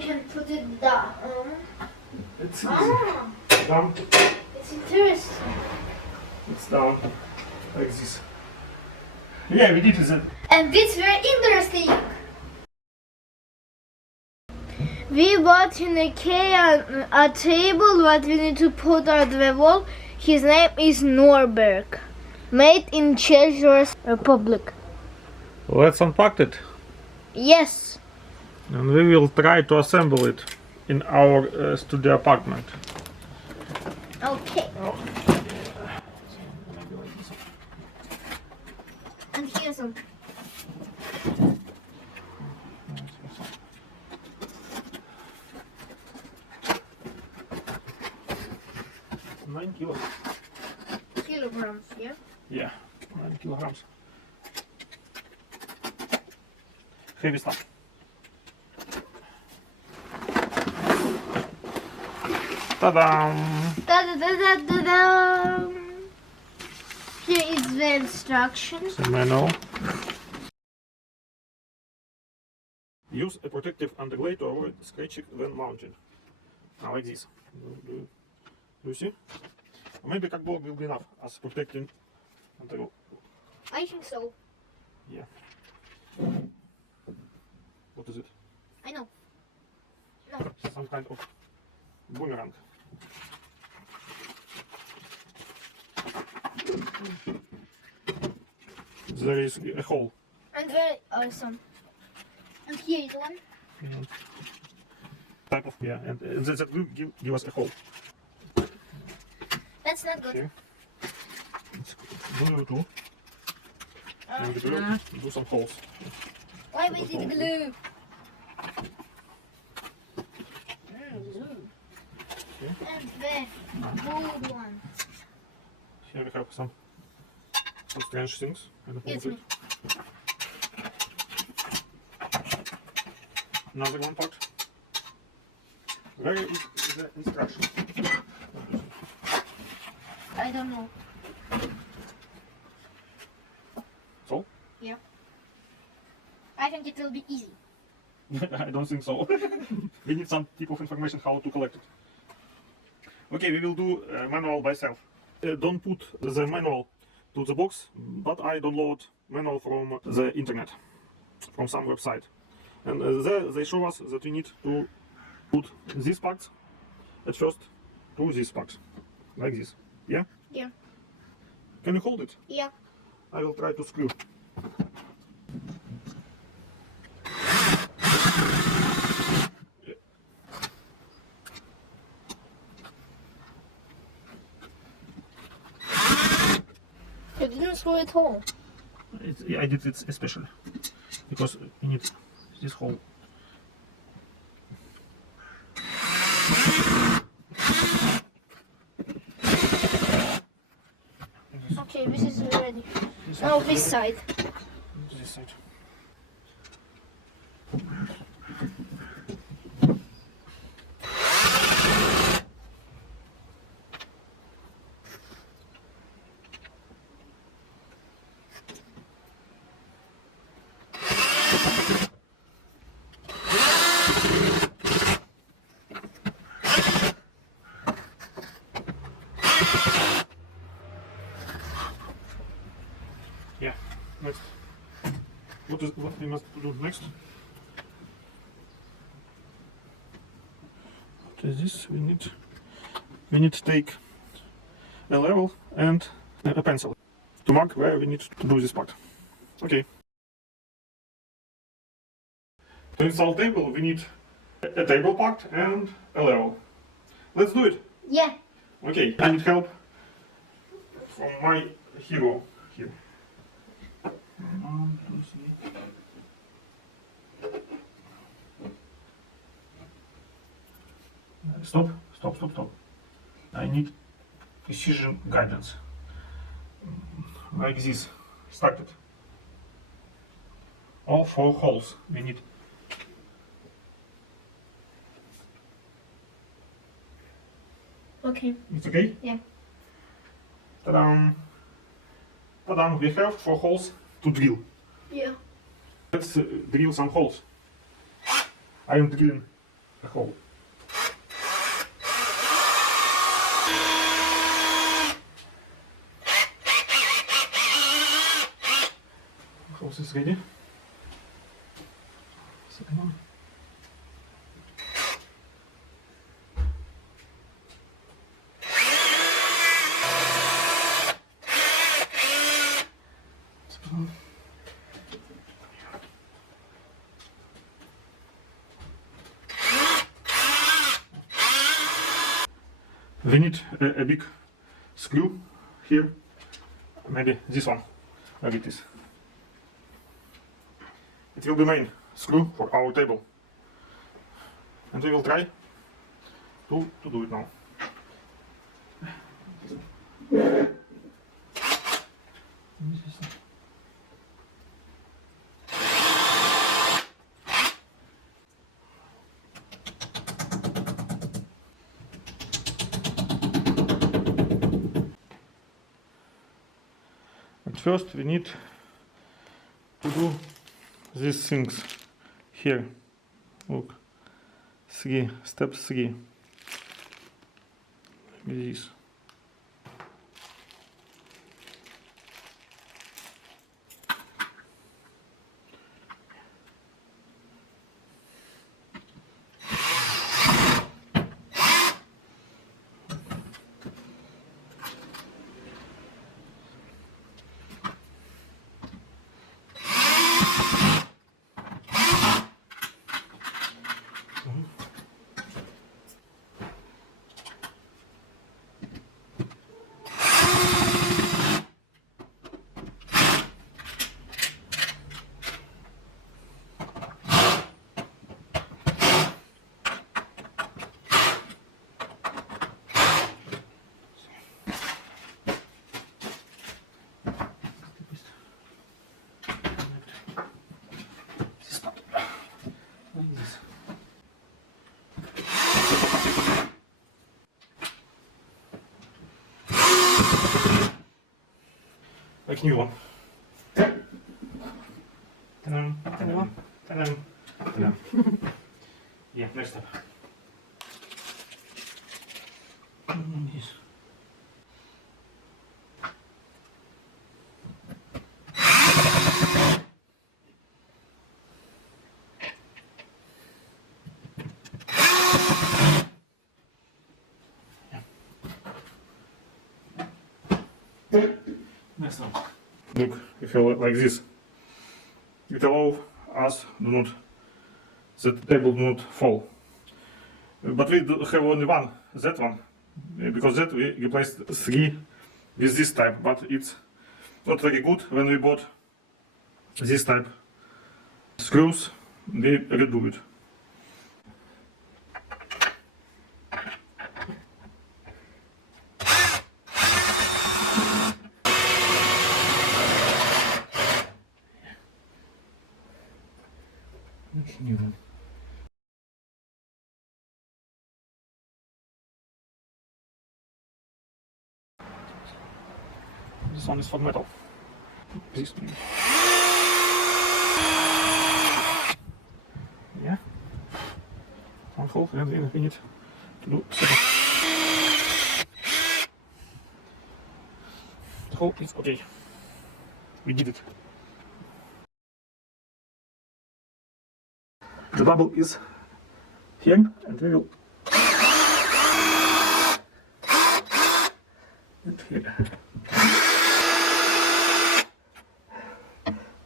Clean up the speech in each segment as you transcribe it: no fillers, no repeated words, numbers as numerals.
can put it down. It's easy. Ah, Down. it's interesting. It's down. Like this. Yeah, we did it. And it's very interesting. We bought in Ikea a table that we need to put on the wall. His name is Norberg. Made in Czech Republic. Let's unpack it. Yes. And we will try to assemble it in our studio apartment. Okay. And here's some. Nine Kilograms, yeah? Yeah, 9 kilograms. Heavy stuff. Ta-da! Da-da-da-da-da-da. Here is the instructions. The manual. Use a protective underlay to avoid scratching when mounting. Like this. Do you see? Maybe cardboard will be enough as protecting underlay. I think so. Yeah. What is it? I know. Some kind of boomerang. There is a hole. And very awesome. And here is one. And type of, yeah, and that will give us a hole. That's not good. Okay. It's glue too. And the glue, do some holes. Why we need glue? And the gold one. Here we have some strange things. I don't know It's what me. it. Another one part. Where is the instruction? I don't know. So? Yeah. I think it will be easy. I don't think so. We need some type of information how to collect it. Okay, we will do manual by self. Don't put the manual to the box, but I download manual from the internet, from some website. And there they show us that we need to put these parts at first to these parts, like this. Yeah? Yeah. Can you hold it? Yeah. I will try to screw. You didn't screw it home. I did it especially because you need this hole. Okay, this is ready. Now this side. This side. Yeah, next. What we must do next? What is this? We need to take a level and a pencil to mark where we need to do this part. Okay. To install table we need a table part and a level. Let's do it. Yeah. Okay, I need help from my hero here. 1, 2, 3. Stop. I need precision guidance. Like this. Start it. All 4 holes we need. Okay. It's okay? Yeah. Ta-da! Ta-da! We have 4 holes to drill. Yeah. Let's drill some holes. I am drilling a hole. House is ready. Second one. Second one. We need a big screw here, maybe this one, like it is. It will be main screw for our table, and we will try to do it now. At first we need to do these things here. Look, step 3. Maybe this. Like this. Like new one. Ta-dam, ta-dam, ta-dam, ta-dam. Yeah, next step. Yes. Next one. Look, if you like this, it allows us that the table do not fall. But we have only one, that one, because that we replaced 3 with this type, but it's not very good. When we bought this type screws, we redo it. New one. This one is for metal. This one. Yeah. One hole, and then we need to do second. The hole is okay. We did it. The bubble is here, and we will and here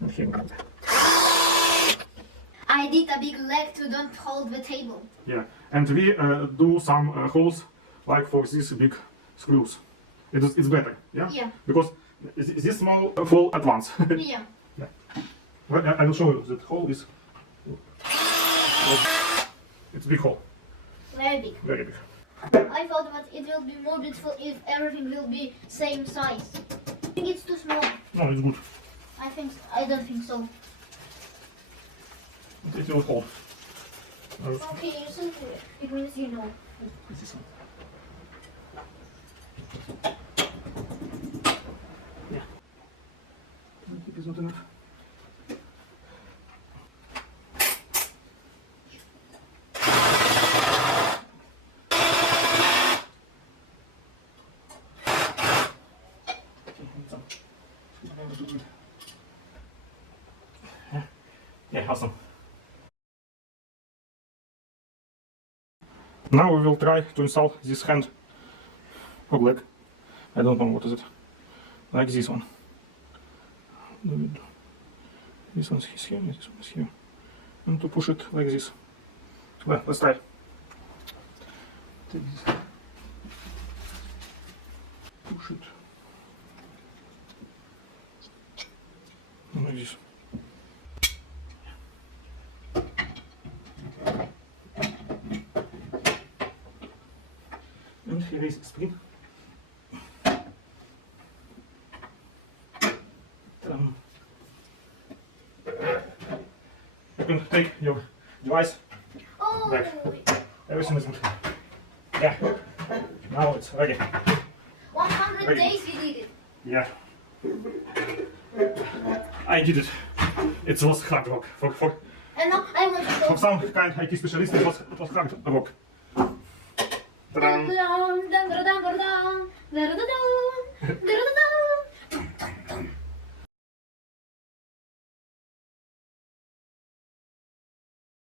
and here. I did a big leg to don't hold the table. Yeah, and we do some holes like for these big screws. It's better, yeah. Yeah. Because this small fall at once. Yeah. Yeah. Well, I will show you that hole is. It's a big hole. Very big. Very big. I thought that it will be more beautiful if everything will be same size. I think it's too small. No, it's good. I don't think so. It will hold. Okay, you said it means you know. This one. Yeah. I think it's not enough. Yeah, awesome. Now we will try to install this hand or leg. I don't know what is it. Like this one. This one is here, this one is here. And to push it like this. Well, let's try. Take this. Push it. Like this. And here is spring. You can take your device Oh, back. Everything is good. Yeah. Now it's ready. 100 Ready. days you did it. Yeah. I did it. It was hard work. And now I want to For go. some kind IT specialist, it was hard work. Ta-da. Dun, dun, dun, dun, dun, dun, dun, dun, dun, dun.